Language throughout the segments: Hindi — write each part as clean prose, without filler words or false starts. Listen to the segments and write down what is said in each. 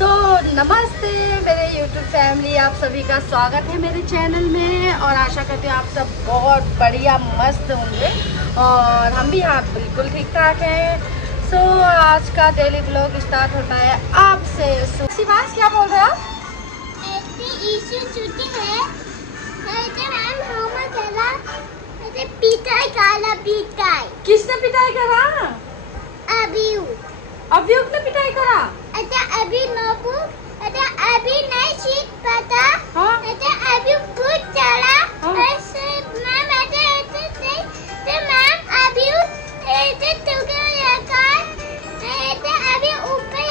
नमस्ते मेरे YouTube फैमिली, आप सभी का स्वागत है मेरे चैनल में और आशा करती हूँ आप सब बहुत बढ़िया मस्त होंगे और हम भी यहाँ बिल्कुल ठीक ठाक हैं। आज का डेली ब्लॉग स्टार्ट होता है आपसे। शिवांश क्या बोल रहे हो आप? छुट्टी है पिटाई काला पिटाई। किसने पिटाई करा? अभियुक्त ने पिटाई करा। अच्छा अभी नोबू, अच्छा अभी नहीं सीख पाता। हाँ? अच्छा अभी खुद चला। हाँ? ऐसे मैम ऐसे मैम अभी ऐसे तुके लेकर ऐसे अभी ऊपर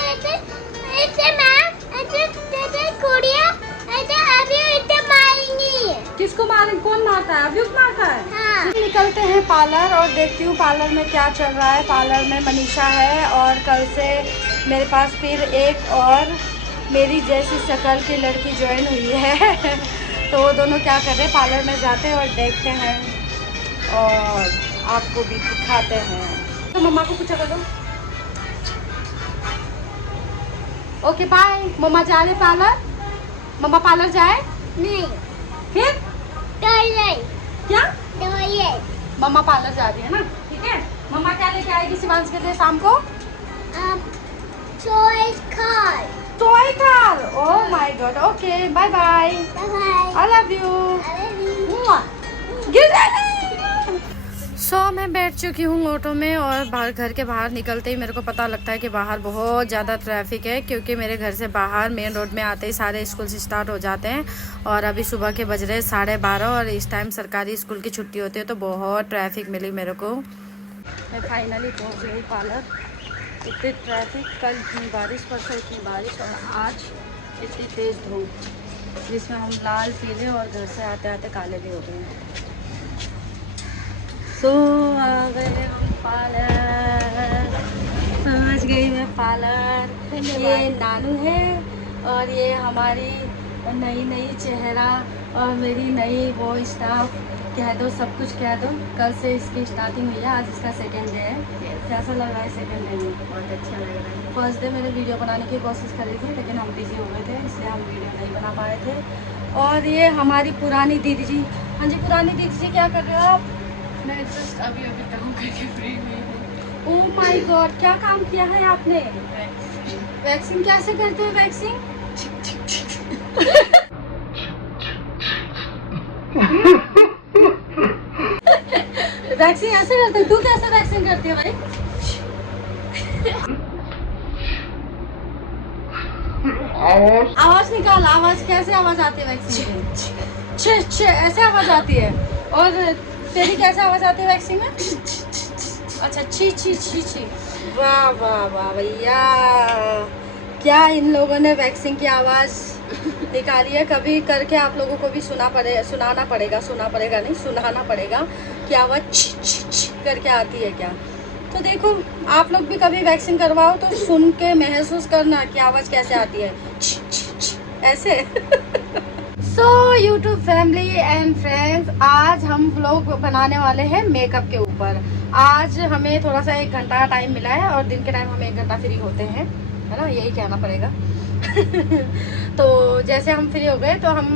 ऐसे मैम ऐसे कुड़िया ऐसे अभी इतने मारेंगी। किसको मारे? कौन मारता है? अभियुक्त मारता है। हाँ। निकलते हैं पार्लर और देखती हूँ पार्लर में क्या चल रहा है। पार्लर में मनीषा है और कल से मेरे पास फिर एक और मेरी जैसी शक्ल की लड़की ज्वाइन हुई है तो वो दोनों क्या कर रहे हैं, पार्लर में जाते हैं और देखते हैं और आपको भी दिखाते हैं। तो मम्मा को पूछा कर दो। Okay bye. मम्मा जा रहे पार्लर? मम्मा पार्लर जाए? नहीं फिर टॉयलेट क्या? टॉयलेट। मम्मा पार्लर जा रही है ना, ठीक है। मम्मा क्या लेके आएगी शिवांश के लिए शाम को? Toys car. Toy car. Oh my god. Okay bye bye. Bye bye. I love you. मैं बैठ चुकी हूँ ऑटो में और बाहर घर के बाहर निकलते ही मेरे को पता लगता है कि बाहर बहुत ज़्यादा ट्रैफिक है, क्योंकि मेरे घर से बाहर मेन रोड में आते ही सारे स्कूल स्टार्ट हो जाते हैं और अभी सुबह के बज रहे 12:30 और इस टाइम सरकारी स्कूल की छुट्टी होती है तो बहुत ट्रैफिक मिली मेरे को। मैं फाइनली पहुँच गई पार्लर। इतनी ट्रैफिक, कल इतनी बारिश, परसों इतनी बारिश और आज इतनी तेज़ धूप जिसमें हम लाल पीले और घर से आते आते काले भी हो गए हैं। आ गए हम पार्लर, पहुँच गई मैं पार्लर। ये नानू है और ये हमारी नई चेहरा और मेरी नई वो स्टाफ, कह दो सब कुछ कह दो। कल से इसकी स्टार्टिंग हुई है, आज इसका सेकेंड डे है। कैसा लग रहा है सेकेंड डे में? बहुत अच्छा लग रहा है। फर्स्ट डे मैंने वीडियो बनाने की कोशिश करी थी लेकिन हम बिजी हो गए थे इसलिए हम वीडियो नहीं बना पाए थे। और ये हमारी पुरानी दीदी जी। हाँ जी पुरानी दीदी जी, क्या कर रहे हो आप? मैं जस्ट अभी काम करके फ्री हुई हूँ। ओह माय गॉड, क्या काम किया है आपने? वैक्सिंग कैसे करते हैं? वैक्सिंग वैक्सिंग ऐसे करते हैं? तू कैसे वैक्सिंग करती है भाई? आवाज निकाल। आवाज कैसे आवाज आती है वैक्सिंग में? छ ऐसे आवाज आती है। और तेरी कैसे आवाज आती है वैक्सिंग में? अच्छा छी छी छी छी। वाह वाह वाह भैया, क्या इन लोगों ने वैक्सिंग की आवाज निकाली है। कभी करके आप लोगों को भी सुनाना पड़ेगा कि आवाज छी छी छी करके आती है क्या। तो देखो आप लोग भी कभी वैक्सिंग करवाओ तो सुन के महसूस करना कि आवाज कैसे आती है, छी छी छी ऐसे। YouTube फैमिली एंड फ्रेंड्स, आज हम व्लॉग बनाने वाले हैं मेकअप के ऊपर। आज हमें थोड़ा सा 1 घंटा टाइम मिला है और दिन के टाइम हम 1 घंटा फ्री होते हैं, है ना, यही कहना पड़ेगा। तो जैसे हम फ्री हो गए तो हम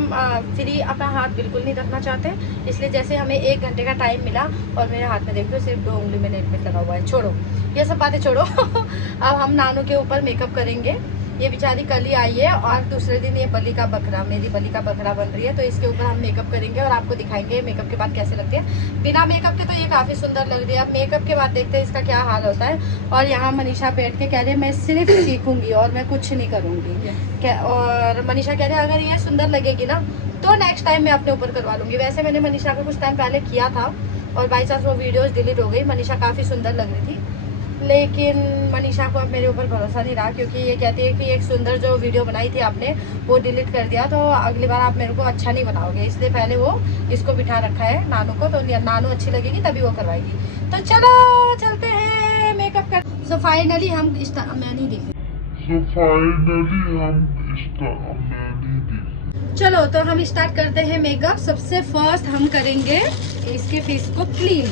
फ्री अपना हाथ बिल्कुल नहीं रखना चाहते, इसलिए जैसे हमें 1 घंटे का टाइम मिला और मेरे हाथ में देख लो सिर्फ 2 उंगली में नेल पेंट लगा हुआ है। छोड़ो ये सब बातें छोड़ो। अब हम नानू के ऊपर मेकअप करेंगे। ये बेचारी कल ही आई है और दूसरे दिन ये बलि का बकरा, मेरी बलि का बकरा बन रही है, तो इसके ऊपर हम मेकअप करेंगे और आपको दिखाएंगे मेकअप के बाद कैसे लगती है। बिना मेकअप के तो ये काफ़ी सुंदर लग रही है, अब मेकअप के बाद देखते हैं इसका क्या हाल होता है। और यहाँ मनीषा बैठ के कह रही है मैं सिर्फ सीखूंगी और मैं कुछ नहीं करूँगी। और मनीषा कह रही है अगर ये सुंदर लगेगी ना तो नेक्स्ट टाइम मैं अपने ऊपर करवा लूँगी। वैसे मैंने मनीषा को कुछ टाइम पहले किया था और बाई चांस वो वीडियोज़ डिलीट हो गई। मनीषा काफ़ी सुंदर लग रही थी लेकिन मनीषा को अब मेरे ऊपर भरोसा नहीं रहा, क्योंकि ये कहती है कि एक सुंदर जो वीडियो बनाई थी आपने वो डिलीट कर दिया तो अगली बार आप मेरे को अच्छा नहीं बनाओगे, इसलिए पहले वो इसको बिठा रखा है नानू को, तो नानू अच्छी लगेगी तभी वो करवाएगी। तो चलो चलते हैं मेकअप कर। सो फाइनली हम मैं नहीं दिख चलो तो हम स्टार्ट करते हैं मेकअप। सबसे फर्स्ट हम करेंगे इसके फेस को क्लीन।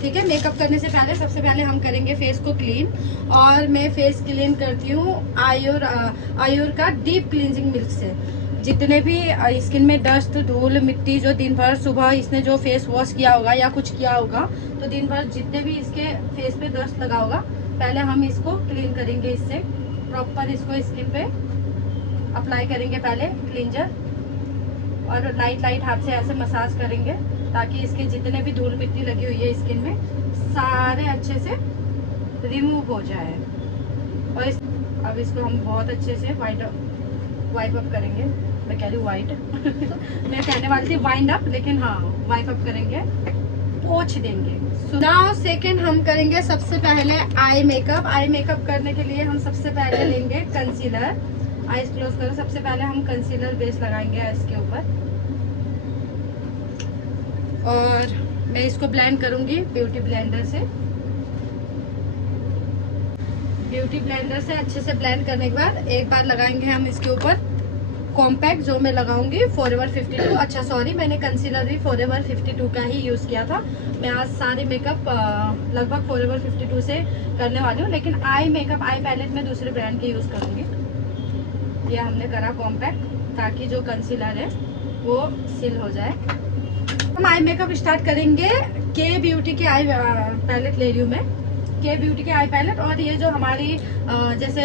ठीक है। मेकअप करने से पहले सबसे पहले हम करेंगे फेस को क्लीन, और मैं फेस क्लीन करती हूँ आयुर का डीप क्लींजिंग मिल्क से। जितने भी स्किन में डस्ट, धूल, मिट्टी जो दिन भर सुबह इसने जो फेस वॉश किया होगा या कुछ किया होगा, तो दिन भर जितने भी इसके फेस पे डस्ट लगा होगा, पहले हम इसको क्लीन करेंगे। इससे प्रॉपर इसको स्किन पे अप्लाई करेंगे पहले क्लींजर, और लाइट हाथ से ऐसे मसाज करेंगे ताकि इसके जितने भी धूल मिट्टी लगी हुई है स्किन में सारे अच्छे से रिमूव हो जाए। और अब इसको हम बहुत अच्छे से वाइप अप करेंगे। मैं कह रही हूँ वाइट मैं कहने वाली थी वाइंड अप, लेकिन हाँ वाइप अप करेंगे, पोंछ देंगे। नाउ सेकंड हम करेंगे सबसे पहले आई मेकअप। आई मेकअप करने के लिए हम सबसे पहले लेंगे कंसीलर। आईज क्लोज करो। सबसे पहले हम कंसीलर बेस लगाएंगे इसके ऊपर, और मैं इसको ब्लेंड करूंगी ब्यूटी ब्लेंडर से। ब्यूटी ब्लेंडर से अच्छे से ब्लेंड करने के बाद एक बार लगाएंगे हम इसके ऊपर कॉम्पैक्ट, जो मैं लगाऊंगी फॉरएवर 52। अच्छा सॉरी, मैंने कंसीलर भी फॉरएवर 52 का ही यूज किया था। मैं आज सारे मेकअप लगभग फॉरएवर 52 से करने वाली हूँ, लेकिन आई मेकअप, आई पैलेट में दूसरे ब्रांड के यूज करूंगी। ये हमने करा कॉम्पैक्ट ताकि जो कंसीलर है वो सील हो जाए। हम आई मेकअप स्टार्ट करेंगे। के ब्यूटी के आई पैलेट ले रही हूँ मैं, के ब्यूटी के आई पैलेट। और ये जो हमारी जैसे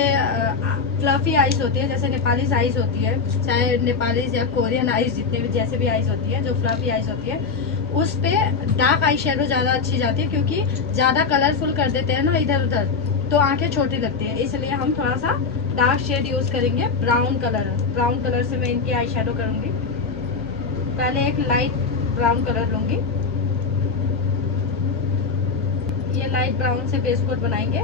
फ्लफी आईज होती है, जैसे नेपाली आईज होती है, चाहे नेपाली या कोरियन आईज, जितने भी जैसे भी आईज होती है, जो फ्लफी आईज होती है, उस पे डार्क आई शेडो ज्यादा अच्छी जाती है, क्योंकि ज्यादा कलरफुल कर देते हैं ना इधर उधर तो आंखें छोटी लगती है। इसलिए हम थोड़ा सा डार्क शेड यूज करेंगे, ब्राउन कलर से मैं इनकी आई शेडो करूंगी। पहले एक लाइट ब्राउन कलर लूंगी, ये लाइट ब्राउन से बेस कोट बनाएंगे।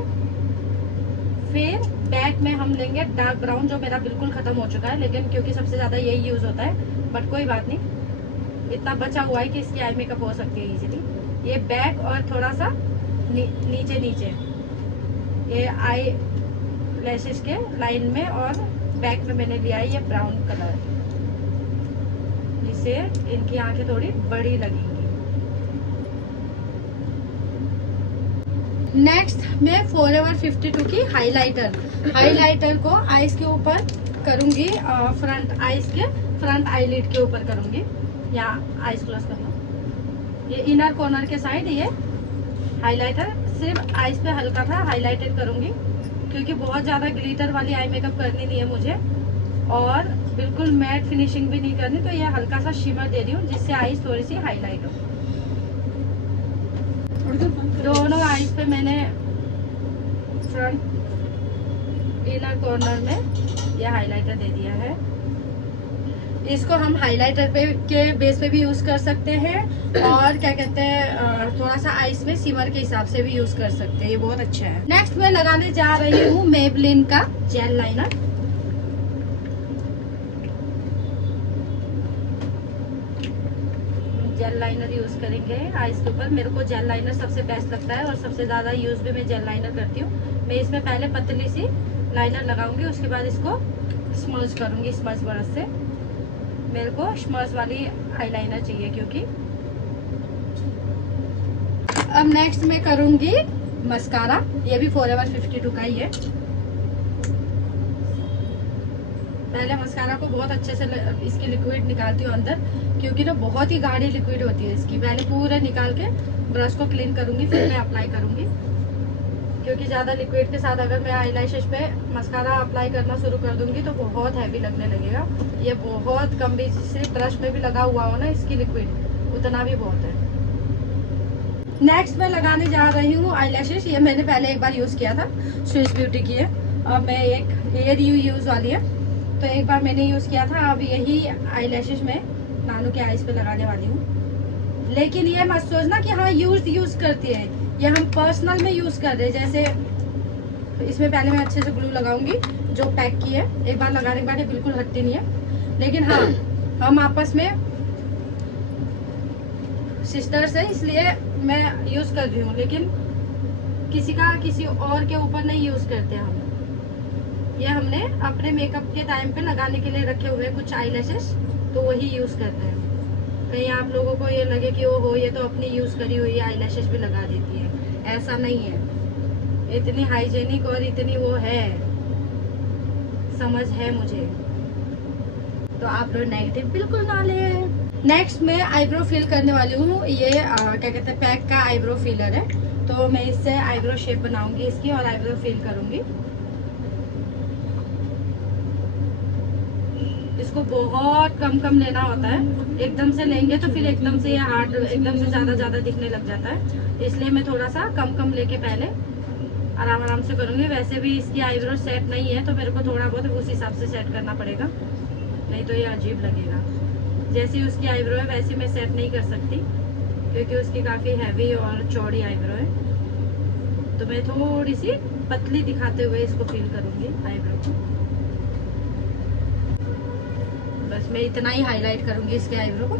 फिर बैक में हम लेंगे डार्क ब्राउन, जो मेरा बिल्कुल खत्म हो चुका है, लेकिन क्योंकि सबसे ज्यादा यही यूज होता है, बट कोई बात नहीं, इतना बचा हुआ है कि इसकी आई मेकअप हो सकती है इजीली। ये बैक और थोड़ा सा नीचे ये आई लैशेस के लाइन में और बैक में मैंने लिया है ये ब्राउन कलर, जिससे इनकी आंखें थोड़ी बड़ी लगेंगी। नेक्स्ट मैं फॉरएवर 52 की हाइलाइटर को आईज के ऊपर करूंगी, फ्रंट आईज के फ्रंट आईलिड के ऊपर करूंगी, या आईज क्लोज करना। ये इनर कॉर्नर के साइड ये हाइलाइटर सिर्फ आईज पे हल्का सा हाइलाइटेड करूंगी, क्योंकि बहुत ज्यादा ग्लिटर वाली आई मेकअप करनी नहीं है मुझे, और बिल्कुल मैट फिनिशिंग भी नहीं करनी, तो ये हल्का सा शिमर दे रही हूँ जिससे आईज थोड़ी सी हाईलाइट हो। दोनों आईज पे मैंने फ्रंट इनर कॉर्नर में यह हाइलाइटर दे दिया है। इसको हम हाइलाइटर पे के बेस पे भी यूज कर सकते हैं, और क्या कहते हैं थोड़ा सा आईज में सिमर के हिसाब से भी यूज कर सकते हैं, ये बहुत अच्छा है। नेक्स्ट मैं लगाने जा रही हूँ मेबलिन का jail liner. Jail liner use करेंगे आईज के ऊपर। मेरे को जेल लाइनर सबसे बेस्ट लगता है, और सबसे ज्यादा यूज भी मैं जेल लाइनर करती हूँ। मैं इसमें पहले पतली सी लाइनर लगाऊंगी, उसके बाद इसको स्मर्ज करूंगी स्मर्ज ब्रश से। मेरे को स्मर्ज वाली आईलाइनर चाहिए क्योंकि। अब नेक्स्ट मैं करूंगी मस्कारा, ये भी फॉरएवर 52 का ही है। पहले मस्कारा को बहुत अच्छे से इसकी लिक्विड निकालती हूँ अंदर, क्योंकि ना बहुत ही गाढ़ी लिक्विड होती है इसकी। पहले पूरा निकाल के ब्रश को क्लीन करूंगी, फिर मैं अप्लाई करूंगी, क्योंकि ज्यादा लिक्विड के साथ अगर मैं आईलैशेस पे मस्कारा अप्लाई करना शुरू कर दूंगी तो बहुत हैवी लगने लगेगा। ये बहुत कम भी, सिर्फ ब्रश में भी लगा हुआ हो ना इसकी लिक्विड, उतना भी बहुत है। नेक्स्ट मैं लगाने जा रही हूँ आईलैशेस। ये मैंने पहले एक बार यूज किया था, स्विस ब्यूटी की है। अब मैं एक हेयर यूज वाली है, तो एक बार मैंने यूज किया था। अब यही आईलैशेस में नानू के आईज पे लगाने वाली हूँ। लेकिन ये मत सोचना कि हाँ यूज करती है, ये हम पर्सनल में यूज कर रहे हैं। जैसे इसमें पहले मैं अच्छे से ग्लू लगाऊंगी जो पैक की है, एक बार लगाने के बाद ये बिल्कुल हटती नहीं है। लेकिन हाँ हम आपस में सिस्टर्स है, इसलिए मैं यूज कर रही हूँ, लेकिन किसी और के ऊपर नहीं यूज करते हम। ये हमने अपने मेकअप के टाइम पे लगाने के लिए रखे हुए कुछ आईलैशेस, तो वही यूज कर रहे हैं। कहीं आप लोगों को ये लगे कि ओहो ये तो अपनी यूज करी हुई आईलैशेस भी लगा देती है, ऐसा नहीं है। इतनी हाइजेनिक और इतनी वो है, समझ है मुझे, तो आप लोग नेगेटिव बिल्कुल ना ले। नेक्स्ट मैं आईब्रो फिल करने वाली हूँ। ये क्या कहते हैं, पैक का आईब्रो फिलर है, तो मैं इससे आईब्रो शेप बनाऊंगी इसकी और आईब्रो फिल करूंगी। इसको बहुत कम कम लेना होता है, एकदम से लेंगे तो फिर एकदम से ये हार्ड, एकदम से ज्यादा दिखने लग जाता है। इसलिए मैं थोड़ा सा कम कम लेके पहले आराम आराम से करूंगी। वैसे भी इसकी आईब्रो सेट नहीं है, तो मेरे को थोड़ा बहुत उस हिसाब से सेट करना पड़ेगा, नहीं तो ये अजीब लगेगा। जैसी उसकी आईब्रो है वैसी मैं सेट नहीं कर सकती, क्योंकि उसकी काफ़ी हैवी और चौड़ी आईब्रो है। तो मैं थोड़ी सी पतली दिखाते हुए इसको फिल करूंगी आईब्रो को। बस मैं इतना ही हाईलाइट करूंगी इसके आईब्रो को।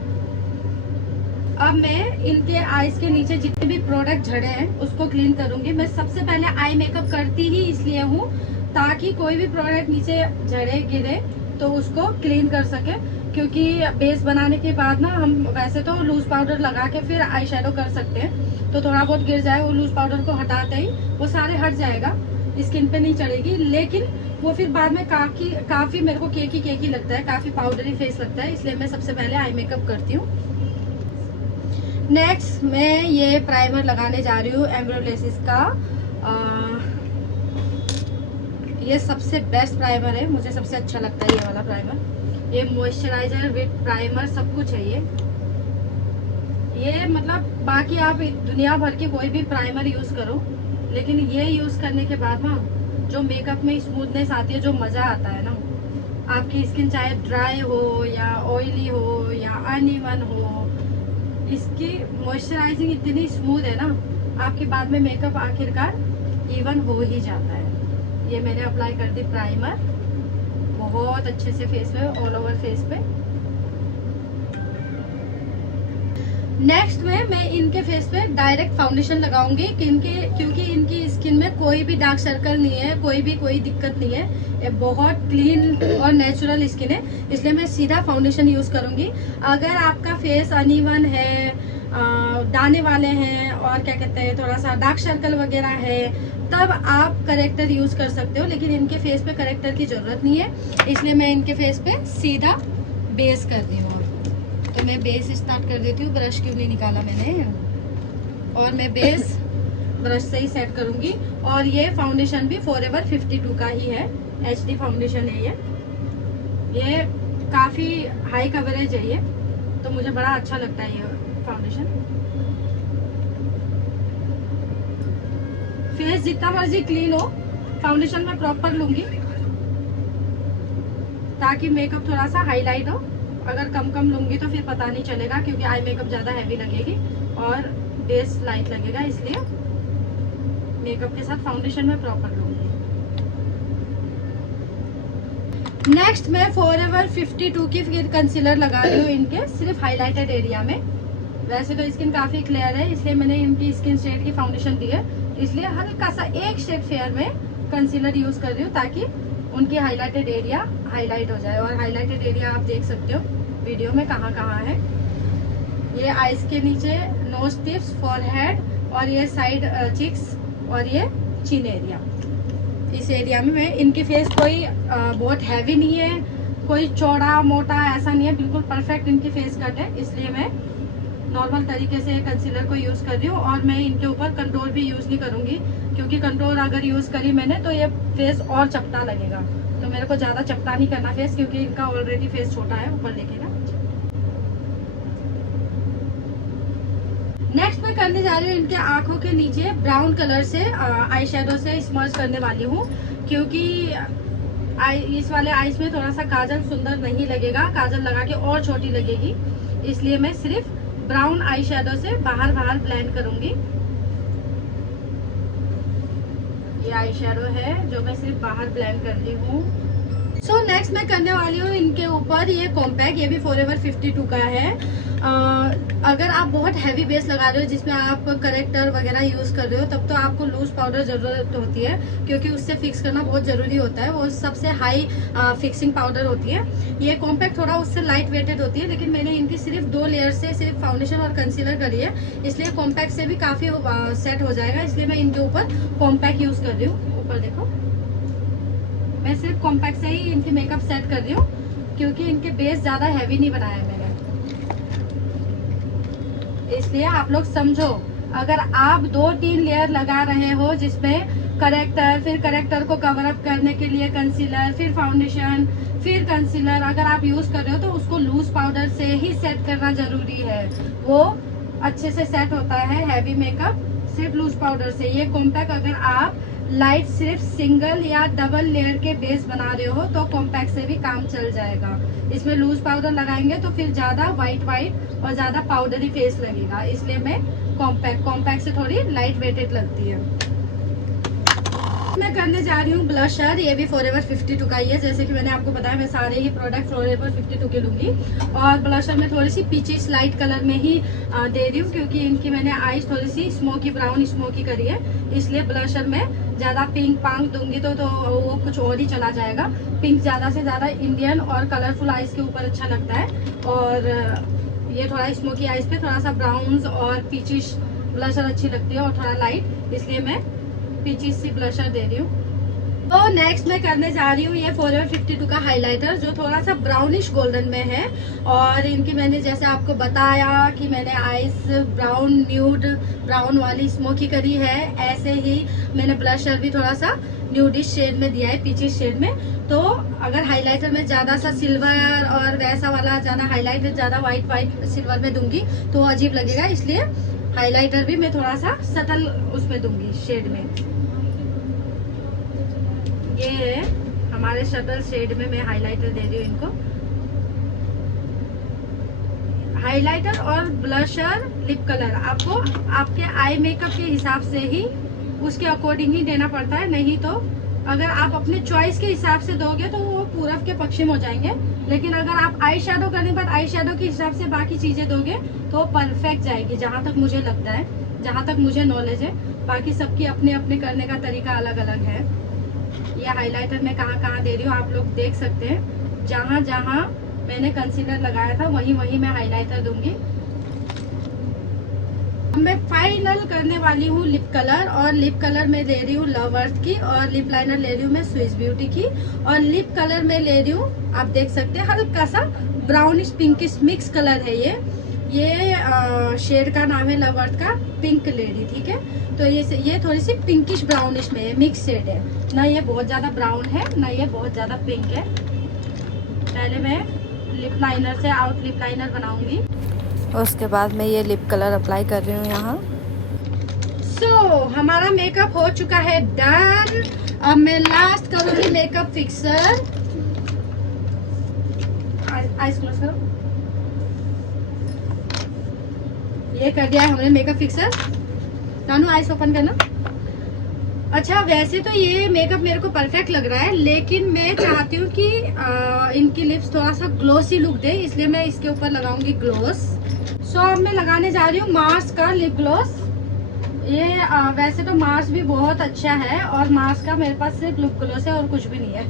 अब मैं इनके आईज के नीचे जितने भी प्रोडक्ट झड़े हैं उसको क्लीन करूंगी। मैं सबसे पहले आई मेकअप करती ही इसलिए हूँ ताकि कोई भी प्रोडक्ट नीचे झड़े गिरे तो उसको क्लीन कर सके, क्योंकि बेस बनाने के बाद ना हम वैसे तो लूज पाउडर लगा के फिर आई शेडो कर सकते हैं, तो थोड़ा बहुत गिर जाए वो लूज पाउडर को हटाते ही वो सारे हट जाएगा, स्किन पे नहीं चढ़ेगी। लेकिन वो फिर बाद में काफी मेरे को केकी लगता है, काफी पाउडरी फेस लगता है, इसलिए मैं सबसे पहले आई मेकअप करती हूँ। नेक्स्ट मैं ये प्राइमर लगाने जा रही हूँ एम्ब्रोलेसिस का। ये सबसे बेस्ट प्राइमर है, मुझे सबसे अच्छा लगता है ये वाला प्राइमर। ये मॉइस्चराइजर विद प्राइमर सब कुछ है ये मतलब बाकी आप दुनिया भर के कोई भी प्राइमर यूज करो, लेकिन ये यूज करने के बाद ना जो मेकअप में स्मूथनेस आती है, जो मजा आता है ना, आपकी स्किन चाहे ड्राई हो या ऑयली हो या अनइवन हो, इसकी मॉइस्चराइजिंग इतनी स्मूथ है ना, आपके बाद में मेकअप आखिरकार इवन हो ही जाता है। ये मैंने अप्लाई कर दी प्राइमर बहुत अच्छे से फेस पे, ऑल ओवर फेस पे। नेक्स्ट में मैं इनके फेस पे डायरेक्ट फाउंडेशन लगाऊंगी, क्योंकि इनकी स्किन में कोई भी डार्क सर्कल नहीं है, कोई दिक्कत नहीं है, ये बहुत क्लीन और नेचुरल स्किन है, इसलिए मैं सीधा फाउंडेशन यूज करूंगी। अगर आपका फेस अनइवन है, दाने वाले हैं और क्या कहते हैं थोड़ा सा डार्क सर्कल वगैरह है, तब आप करेक्टर यूज कर सकते हो, लेकिन इनके फेस पे करेक्टर की जरूरत नहीं है, इसलिए मैं इनके फेस पे सीधा बेस कर दी हूँ। तो मैं बेस स्टार्ट कर देती हूँ, ब्रश क्यों नहीं निकाला मैंने, और मैं बेस ब्रश से ही सेट करूंगी। और ये फाउंडेशन भी फॉरएवर 52 का ही है, HD फाउंडेशन है ये काफी हाई कवरेज है ये, तो मुझे बड़ा अच्छा लगता है ये फाउंडेशन। फेस जितना मर्जी क्लीन हो, फाउंडेशन में प्रॉपर लूंगी ताकि मेकअप थोड़ा सा हाईलाइट हो। अगर कम लूंगी तो फिर पता नहीं चलेगा, क्योंकि आई मेकअप ज्यादा हैवी लगेगी और बेस लाइट लगेगा, इसलिए मेकअप के साथ फाउंडेशन में प्रॉपर लूंगी। नेक्स्ट मैं फॉरएवर 52 की फिर कंसीलर लगा रही हूँ इनके सिर्फ हाईलाइटेड एरिया में। वैसे तो स्किन काफी क्लियर है, इसलिए मैंने इनकी स्किन शेड की फाउंडेशन दी है, इसलिए हल्का सा एक शेड फेयर में कंसीलर यूज कर रही हूँ ताकि उनकी हाईलाइटेड एरिया हाईलाइट हो जाए। और हाईलाइटेड एरिया आप देख सकते हो वीडियो में कहाँ कहाँ है। ये आईज के नीचे, नोज टिप्स, फॉरहेड और ये साइड चिक्स और ये चिन एरिया, इस एरिया में मैं इनकी फेस कोई बहुत हैवी नहीं है, कोई चौड़ा मोटा ऐसा नहीं है, बिल्कुल परफेक्ट इनकी फेस कट है, इसलिए मैं नॉर्मल तरीके से कंसीलर को यूज कर रही हूँ। और मैं इनके ऊपर कंट्रोल भी यूज नहीं करूंगी, क्योंकि कंट्रोल अगर यूज करी मैंने तो ये फेस और चपटा लगेगा, तो मेरे को ज्यादा चपटा नहीं करना फेस, क्योंकि इनका ऑलरेडी फेस छोटा है ऊपर लेके ना। नेक्स्ट मैं करने जा रही हूँ इनके आंखों के नीचे ब्राउन कलर से आई शेडो से स्मर्च करने वाली हूँ, क्योंकि इस वाले आईज में थोड़ा सा काजल सुंदर नहीं लगेगा, काजल लगा के और छोटी लगेगी, इसलिए मैं सिर्फ ब्राउन आई शेडो से बाहर ब्लेंड करूंगी। ये आई शेडो है जो मैं सिर्फ बाहर ब्लेंड कर रही हूँ। सो नेक्स्ट मैं करने वाली हूँ इनके ऊपर ये कॉम्पैक्ट, ये भी फॉरएवर 52 का है। अगर आप बहुत हैवी बेस लगा रहे हो जिसमें आप करेक्टर वगैरह यूज कर रहे हो तब तो आपको लूज पाउडर जरूरत होती है, क्योंकि उससे फिक्स करना बहुत जरूरी होता है। वो सबसे हाई फिक्सिंग पाउडर होती है। ये कॉम्पैक्ट थोड़ा उससे लाइट वेटेड होती है, लेकिन मैंने इनकी सिर्फ 2 लेयर से सिर्फ फाउंडेशन और कंसीलर करी है, इसलिए कॉम्पैक्ट से भी काफी सेट हो जाएगा। इसलिए मैं इनके ऊपर कॉम्पैक्ट यूज कर रही हूँ। ऊपर देखो, मैं सिर्फ कॉम्पैक्ट से ही इनकी मेकअप सेट कर रही हूँ, क्योंकि इनके बेस ज्यादा हैवी नहीं बनाया मैंने। इसलिए आप लोग समझो, अगर आप 2-3 लेयर लगा रहे हो जिसमें करेक्टर, फिर करेक्टर को कवर अप करने के लिए कंसीलर, फिर फाउंडेशन, फिर कंसीलर अगर आप यूज कर रहे हो तो उसको लूज पाउडर से ही सेट करना जरूरी है। वो अच्छे से सेट होता है हैवी मेकअप सिर्फ लूज पाउडर से। ये कॉम्पैक्ट अगर आप लाइट सिर्फ सिंगल या डबल लेयर के बेस बना रहे हो तो कॉम्पैक्ट से भी काम चल जाएगा। इसमें लूज पाउडर लगाएंगे तो फिर ज्यादा वाइट और ज्यादा पाउडरी फेस लगेगा, इसलिए मैं कॉम्पैक्ट से थोड़ी लाइट वेटेड लगती है। मैं करने जा रही हूँ ब्लशर, ये भी फॉरएवर 52 का ही है। जैसे कि मैंने आपको बताया मैं सारे ही प्रोडक्ट फॉरएवर 52 के लूंगी। और ब्लशर में थोड़ी सी पीचिश लाइट कलर में ही दे रही हूँ, क्योंकि इनकी मैंने आईज थोड़ी सी स्मोकी ब्राउन स्मोकी करी है, इसलिए ब्लशर में ज्यादा पिंक पांक दूंगी तो वो कुछ और ही चला जाएगा। पिंक ज्यादा से ज्यादा इंडियन और कलरफुल आईज के ऊपर अच्छा लगता है, और ये थोड़ा स्मोकी आईज पे थोड़ा सा ब्राउन और पीचिश ब्लशर अच्छी लगती है और थोड़ा लाइट, इसलिए मैं पीचिश सी ब्लशर दे रही हूँ। तो नेक्स्ट मैं करने जा रही हूँ ये फॉरएवर 52 का हाइलाइटर, जो थोड़ा सा ब्राउनिश गोल्डन में है। और इनकी मैंने जैसे आपको बताया कि मैंने आईज ब्राउन न्यूड ब्राउन वाली स्मोकी करी है, ऐसे ही मैंने ब्लशर भी थोड़ा सा न्यूडिश शेड में दिया है, पीचिश शेड में। तो अगर हाइलाइटर में ज्यादा सा सिल्वर और वैसा वाला ज्यादा हाईलाइटर ज्यादा व्हाइट सिल्वर में दूंगी तो अजीब लगेगा, इसलिए हाइलाइटर भी मैं थोड़ा सा सटल उसमें दूंगी शेड में। ये हमारे शटल शेड में मैं हाइलाइटर दे रही हूँ इनको। हाइलाइटर और ब्लशर लिप कलर आपको आपके आई मेकअप के हिसाब से ही उसके अकॉर्डिंग ही देना पड़ता है, नहीं तो अगर आप अपने चॉइस के हिसाब से दोगे तो वो पूरब के पश्चिम हो जाएंगे। लेकिन अगर आप आई शेडो करने पर आई शेडो के हिसाब से बाकी चीजें दोगे तो परफेक्ट जाएगी, जहां तक मुझे लगता है, जहां तक मुझे नॉलेज है। बाकी सबकी अपने अपने करने का तरीका अलग अलग है। ये हाइलाइटर मैं कहाँ दे रही हूँ आप लोग देख सकते हैं, जहां जहां मैंने कंसीलर लगाया था वहीं वहीं मैं हाइलाइटर दूंगी। मैं फाइनल करने वाली हूँ लिप कलर, और लिप कलर में ले रही हूँ लव अर्थ की, और लिप लाइनर ले रही हूँ मैं स्विस ब्यूटी की, और लिप कलर में ले रही हूँ आप देख सकते हैं हल्का सा ब्राउनिश पिंकिश मिक्स कलर है ये शेड का नाम है लव अर्थ का पिंक लेडी, ठीक है। तो ये थोड़ी सी पिंकिश ब्राउनिश में है, मिक्स शेड है, ना ये बहुत ज्यादा ब्राउन है ना ये बहुत ज्यादा पिंक है। पहले मैं लिप लाइनर से आउट लिप लाइनर बनाऊंगी, उसके बाद मैं ये लिप कलर अप्लाई कर रही हूँ यहाँ। हमारा मेकअप हो चुका है डन। अब मैं लास्ट करूंगी मेकअप फिक्सर। आइस क्लोज करो। ये कर दिया है हमने मेकअप फिक्सर। नानू आइस ओपन करना। अच्छा, वैसे तो ये मेकअप मेरे को परफेक्ट लग रहा है, लेकिन मैं चाहती हूँ कि इनकी लिप्स थोड़ा सा ग्लोसी लुक दे, इसलिए मैं इसके ऊपर लगाऊंगी ग्लोस। अब मैं लगाने जा रही हूँ मार्स का लिप ग्लोस। ये वैसे तो मार्स भी बहुत अच्छा है, और मार्स का मेरे पास सिर्फ लिप ग्लोस है और कुछ भी नहीं है।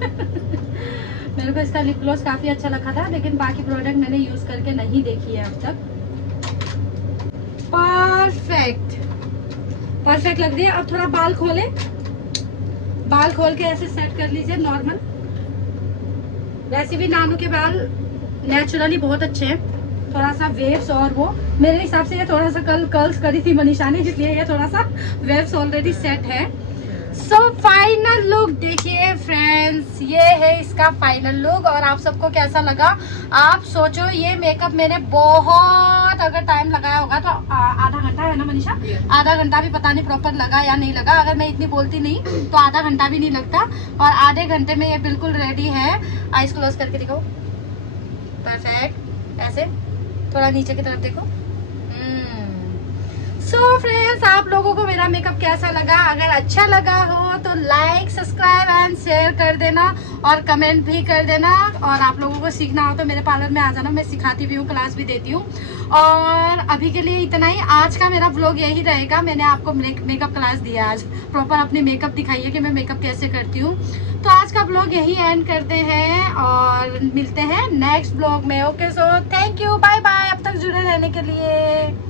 मेरे को इसका लिप ग्लोस काफी अच्छा लगा था, लेकिन बाकी प्रोडक्ट मैंने यूज करके नहीं देखी है अब तक। परफेक्ट लग रही है। अब थोड़ा बाल खोले, बाल खोल के ऐसे सेट कर लीजिए नॉर्मल। वैसे भी नानू के बाल नेचुरली बहुत अच्छे हैं, थोड़ा सा वेव्स, और वो मेरे हिसाब से ये थोड़ा सा कर्ल्स करी थी मनीषा ने, इसलिए ये थोड़ा सा वेव्स ऑलरेडी सेट है। फाइनल लुक देखिए फ्रेंड्स, ये है इसका फाइनल लुक। और आप सबको कैसा लगा आप सोचो। ये मेकअप मैंने बहुत अगर टाइम लगाया होगा तो आधा घंटा है ना मनीषा, आधा घंटा भी पता नहीं प्रॉपर लगा या नहीं लगा। अगर मैं इतनी बोलती नहीं तो आधा घंटा भी नहीं लगता, और आधे घंटे में ये बिल्कुल रेडी है। आइज क्लोज करके दिखाओ, परफेक्ट। ऐसे थोड़ा नीचे की तरफ देखो। सो फ्रेंड्स, आप लोगों को मेरा मेकअप कैसा लगा? अगर अच्छा लगा हो तो लाइक, सब्सक्राइब एंड शेयर कर देना और कमेंट भी कर देना। और आप लोगों को सीखना हो तो मेरे पार्लर में आ जाना, मैं सिखाती भी हूँ, क्लास भी देती हूँ। और अभी के लिए इतना ही। आज का मेरा व्लॉग यही रहेगा। मैंने आपको मेकअप क्लास दिया आज, प्रॉपर अपनी मेकअप दिखाई है कि मैं मेकअप कैसे करती हूँ। तो आज का व्लॉग यही एंड करते हैं और मिलते हैं नेक्स्ट व्लॉग में। Okay, so thank you, bye bye अब तक जुड़े रहने के लिए।